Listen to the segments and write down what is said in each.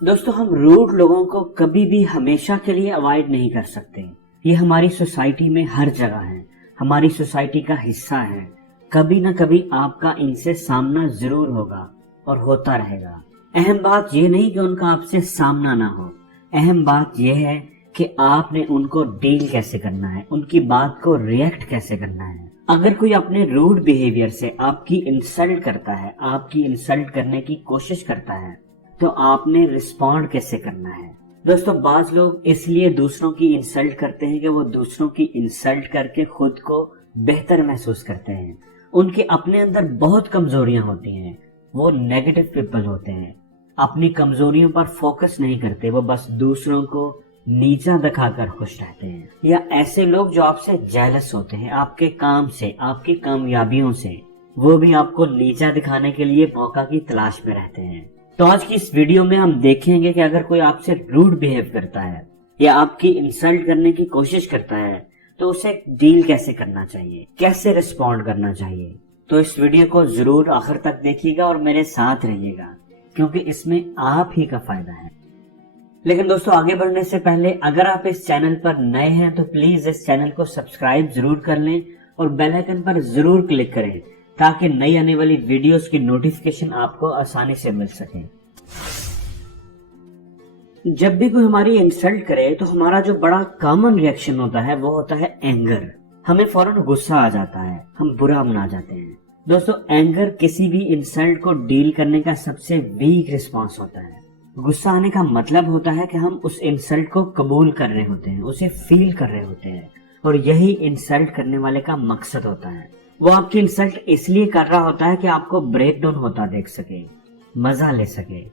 दोस्तों, हम रूड लोगों को कभी भी हमेशा के लिए अवॉइड नहीं कर सकते। ये हमारी सोसाइटी में हर जगह है, हमारी सोसाइटी का हिस्सा है। कभी ना कभी आपका इनसे सामना जरूर होगा और होता रहेगा। अहम बात ये नहीं कि उनका आपसे सामना ना हो, अहम बात यह है कि आपने उनको डील कैसे करना है, उनकी बात को रिएक्ट कैसे करना है। अगर कोई अपने रूड बिहेवियर से आपकी इंसल्ट करता है, आपकी इंसल्ट करने की कोशिश करता है, तो आपने रिस्पॉन्ड कैसे करना है। दोस्तों, बाज लोग इसलिए दूसरों की इंसल्ट करते हैं कि वो दूसरों की इंसल्ट करके खुद को बेहतर महसूस करते हैं। उनके अपने अंदर बहुत कमजोरियां होती हैं, वो नेगेटिव पीपल होते हैं, अपनी कमजोरियों पर फोकस नहीं करते, वो बस दूसरों को नीचा दिखाकर खुश रहते हैं। या ऐसे लोग जो आपसे जेलस होते हैं, आपके काम से, आपकी कामयाबियों से, वो भी आपको नीचा दिखाने के लिए मौका की तलाश में रहते हैं। तो आज की इस वीडियो में हम देखेंगे कि अगर कोई आपसे रूड बिहेव करता है या आपकी इंसल्ट करने की कोशिश करता है तो उसे डील कैसे करना चाहिए, कैसे रिस्पॉन्ड करना चाहिए। तो इस वीडियो को जरूर आखिर तक देखिएगा और मेरे साथ रहिएगा, क्योंकि इसमें आप ही का फायदा है। लेकिन दोस्तों, आगे बढ़ने से पहले अगर आप इस चैनल पर नए हैं तो प्लीज इस चैनल को सब्सक्राइब जरूर कर लें और बेल आइकन पर जरूर क्लिक करें, ताकि नई आने वाली वीडियोस की नोटिफिकेशन आपको आसानी से मिल सके। जब भी कोई हमारी इंसल्ट करे तो हमारा जो बड़ा कॉमन रिएक्शन होता है वो होता है एंगर। हमें फौरन गुस्सा आ जाता है, हम बुरा मना जाते हैं। दोस्तों, एंगर किसी भी इंसल्ट को डील करने का सबसे वीक रिस्पॉन्स होता है। गुस्सा आने का मतलब होता है कि हम उस इंसल्ट को कबूल कर रहे होते हैं, उसे फील कर रहे होते हैं, और यही इंसल्ट करने वाले का मकसद होता है। वो आपकी इंसल्ट इसलिए कर रहा होता है कि आपको ब्रेक डाउन होता देख सके, मजा ले सके।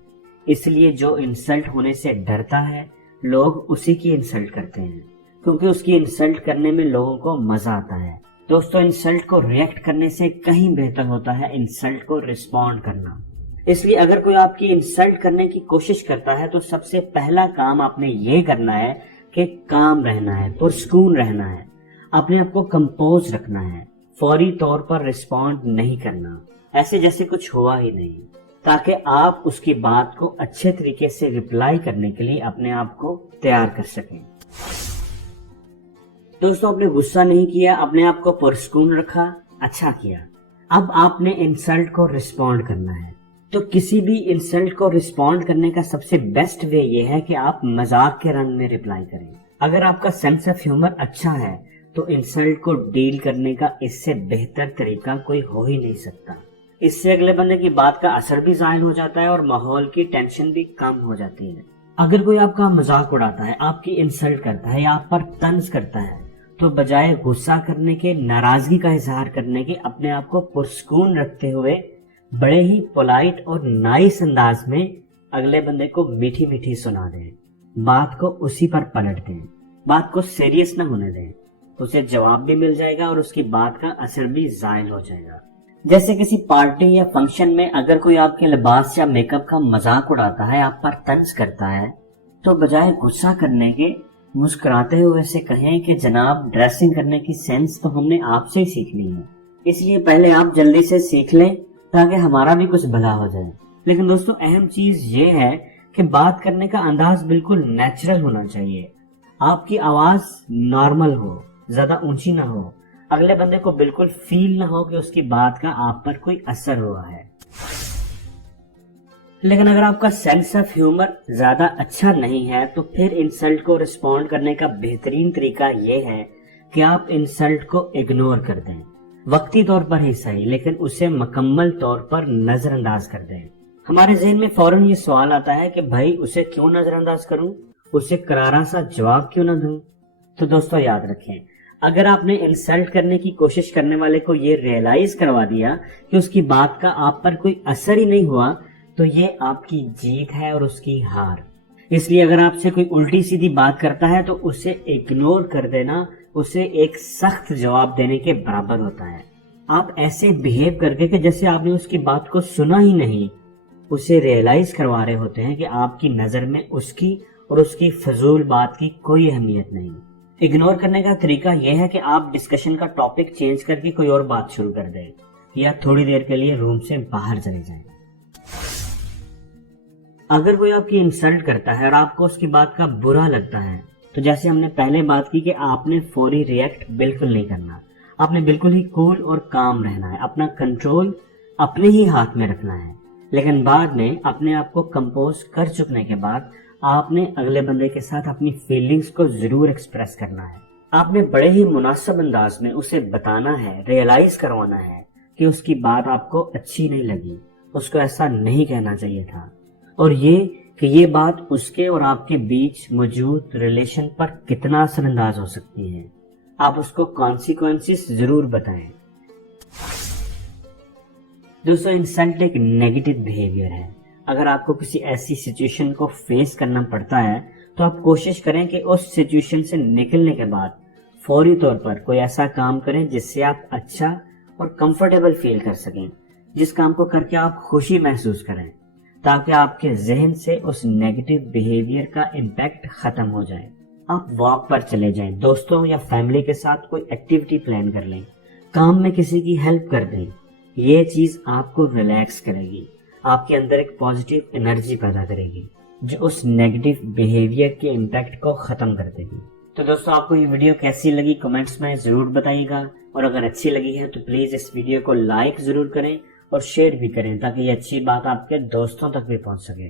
इसलिए जो इंसल्ट होने से डरता है, लोग उसी की इंसल्ट करते हैं, क्योंकि उसकी इंसल्ट करने में लोगों को मजा आता है। दोस्तों, इंसल्ट को रिएक्ट करने से कहीं बेहतर होता है इंसल्ट को रिस्पॉन्ड करना। इसलिए अगर कोई आपकी इंसल्ट करने की कोशिश करता है तो सबसे पहला काम आपने ये करना है कि काम रहना है, पुरसकून रहना है, अपने आप को कंपोज रखना है, फौरी तौर पर रिस्पॉन्ड नहीं करना, ऐसे जैसे कुछ हुआ ही नहीं, ताकि आप उसकी बात को अच्छे तरीके से रिप्लाई करने के लिए अपने आप को तैयार कर सकें। दोस्तों, आपने गुस्सा नहीं किया, अपने आप को पुरसकून रखा, अच्छा किया। अब आपने इंसल्ट को रिस्पॉन्ड करना है। तो किसी भी इंसल्ट को रिस्पॉन्ड करने का सबसे बेस्ट वे ये है कि आप मजाक के रंग में रिप्लाई करें। अगर आपका सेंस ऑफ ह्यूमर अच्छा है तो इंसल्ट को डील करने का इससे बेहतर तरीका कोई हो ही नहीं सकता। इससे अगले बंदे की बात का असर भी जाहिर हो जाता है और माहौल की टेंशन भी कम हो जाती है। अगर कोई आपका मजाक उड़ाता है, आपकी इंसल्ट करता है या आप पर तंज करता है, तो बजाय गुस्सा करने के, नाराजगी का इजहार करने के, अपने आप को पुरसकून रखते हुए बड़े ही पोलाइट और नाइस अंदाज में अगले बंदे को मीठी मीठी सुना दें, बात को उसी पर पलट दें, बात को सीरियस न होने दें। उसे जवाब भी मिल जाएगा और उसकी बात का असर भी जाहिर हो जाएगा। जैसे किसी पार्टी या फंक्शन में अगर कोई आपके लिबास या मेकअप का मजाक उड़ाता है, आप पर तंज करता है, तो बजाय गुस्सा करने के मुस्कुराते हुए से कहें कि जनाब, ड्रेसिंग करने की सेंस तो हमने आपसे ही सीखनी है, इसलिए पहले आप जल्दी से सीख लें ताकि हमारा भी कुछ भला हो जाए। लेकिन दोस्तों, अहम चीज ये है कि बात करने का अंदाज बिल्कुल नेचुरल होना चाहिए। आपकी आवाज नॉर्मल हो, ज्यादा ऊंची ना हो, अगले बंदे को बिल्कुल फील ना हो कि उसकी बात का आप पर कोई असर हुआ है। लेकिन अगर आपका सेंस ऑफ ह्यूमर ज्यादा अच्छा नहीं है तो फिर इंसल्ट को रिस्पॉन्ड करने का बेहतरीन तरीका यह है कि आप इंसल्ट को इग्नोर कर दें, वक्ती तौर पर ही सही, लेकिन उसे मुकम्मल तौर पर नजरअंदाज कर दें। हमारे ज़हन में फौरन ये सवाल आता है कि भाई, उसे क्यों नजरअंदाज करूं, उसे करारा सा जवाब क्यों न दूं। तो दोस्तों, याद रखें, अगर आपने इंसल्ट करने की कोशिश करने वाले को ये रियलाइज करवा दिया कि उसकी बात का आप पर कोई असर ही नहीं हुआ, तो ये आपकी जीत है और उसकी हार। इसलिए अगर आपसे कोई उल्टी सीधी बात करता है तो उसे इग्नोर कर देना उसे एक सख्त जवाब देने के बराबर होता है। आप ऐसे बिहेव करके कि जैसे आपने उसकी बात को सुना ही नहीं, उसे रियलाइज करवा रहे होते हैं कि आपकी नजर में उसकी और उसकी फजूल बात की कोई अहमियत नहीं। इग्नोर करने का तरीका यह है कि आप डिस्कशन का टॉपिक चेंज करके कोई और बात शुरू कर दें या थोड़ी देर के लिए रूम से बाहर चले जाएं। اگر کوئی آپ کی انسلٹ کرتا ہے اور آپ کو اس کی بات کا برا لگتا ہے تو جیسے ہم نے پہلے بات کی کہ آپ نے فوری ریئیکٹ بالکل نہیں کرنا، آپ نے بالکل ہی کول اور کام رہنا ہے، اپنا کنٹرول اپنے ہی ہاتھ میں رکھنا ہے، لیکن بعد میں اپنے آپ کو کمپوز کر چکنے کے بعد آپ نے اگلے بندے کے ساتھ اپنی فیلنگز کو ضرور ایکسپریس کرنا ہے۔ آپ نے بڑے ہی مناسب انداز میں اسے بتانا ہے، ریئلائز کروانا ہے کہ اس کی بات آپ کو اچھی نہیں لگی، اس کو ایسا نہیں کہنا چاہیے تھا، اور یہ کہ یہ بات اس کے اور آپ کے بیچ موجود ریلیشن پر کتنا اثر انداز ہو سکتی ہے۔ آپ اس کو کانسیکوینسز ضرور بتائیں۔ دوستو، انسلٹ ایک نیگیٹو بیہیویئر ہے۔ اگر آپ کو کسی ایسی سچویشن کو فیس کرنا پڑتا ہے تو آپ کوشش کریں کہ اس سچویشن سے نکلنے کے بعد فوری طور پر کوئی ایسا کام کریں جس سے آپ اچھا اور کمفرٹیبل فیل کر سکیں، جس کام کو کر کے آپ خوشی محسوس کریں، تاکہ آپ کے ذہن سے اس نیگیٹو بیہیویئر کا امپیکٹ ختم ہو جائے۔ آپ واک پر چلے جائیں، دوستوں یا فیملی کے ساتھ کوئی ایکٹیویٹی پلان کر لیں، کام میں کسی کی ہیلپ کر دیں۔ یہ چیز آپ کو ریلیکس کرے گی، آپ کے اندر ایک پازیٹیو انرجی پیدا کرے گی جو اس نیگیٹو بیہیویئر کے امپیکٹ کو ختم کر دے گی۔ تو دوستو، آپ کو یہ ویڈیو کیسی لگی کمنٹس میں ضرور بتائیے گا، اور اگر اچھی لگی ہے تو پلیز اس ویڈیو کو لائک ضرور کریں اور شیئر بھی کریں تاکہ یہ اچھی بات آپ کے دوستوں تک بھی پہنچ سکے۔